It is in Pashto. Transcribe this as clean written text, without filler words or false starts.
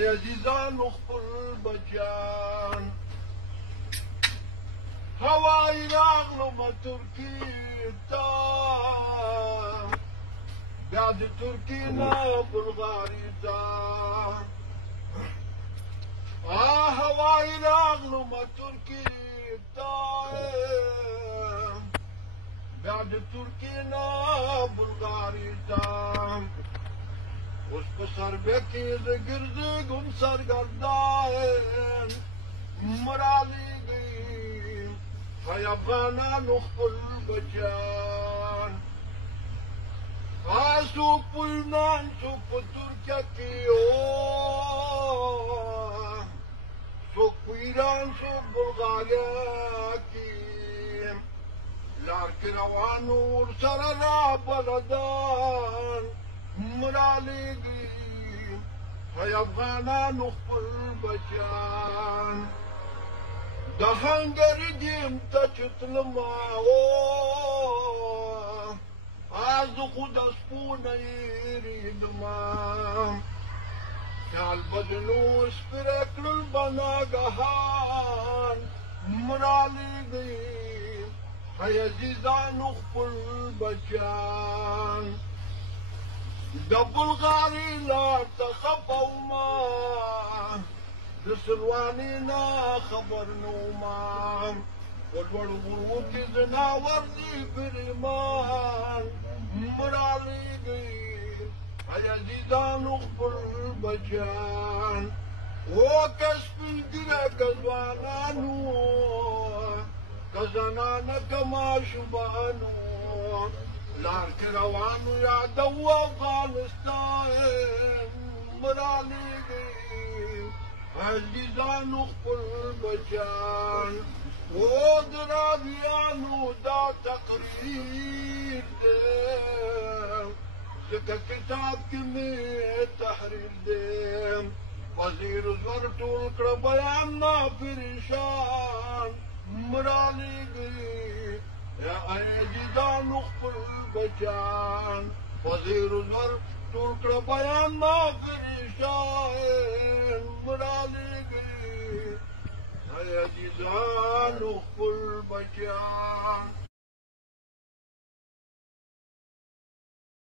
ای عزیزانو خپل بچیان هوایی راغلمه ترکیې ته بیا د ترکیې نه بلغاري ته هوایی راغلمه ترکیې ته بیا د ترکیې نه بلغاري ته اوس په سربه کې زه ګرځېږم سرګردان مرالیږي های افغانانو خپل بچیان څوک په یونان څوک په ترکیه کې څوک په ایران څوک بلغاریا کې لار کې روانو ورسره رابلدان مرالیږي های افغانانو خپل بچیان د هنګري ګیم ته چې تلمه زه خو د سپو نه یېرېدمه خیال بدلو سپېره کړل به ناګهان مرالیږي های عزیزانو خپل بچیان د بلغاري لار ته خفه ومه د سلواني نه خبر نه ومه په لوړو غرو کې ځناور دي ګریمان مرالیږي های عزیزانو خپل بچیان که سپین ږیره که ځوانانو که زنانه که ماشومانو لار کې روانو یادوو افغانستان مرالیږي عزیزانو خپل بچیان د راویانو دا تقریر دی ځکه کتاب کې مې تحریر دی وزیر زور ټول کړه بیان نه پریشان مرالیږي عزیزانو خپل بچیان وزیر زور ټول کړه بیان نه پریشان مرالیږي های عزیزانو خپل بچیان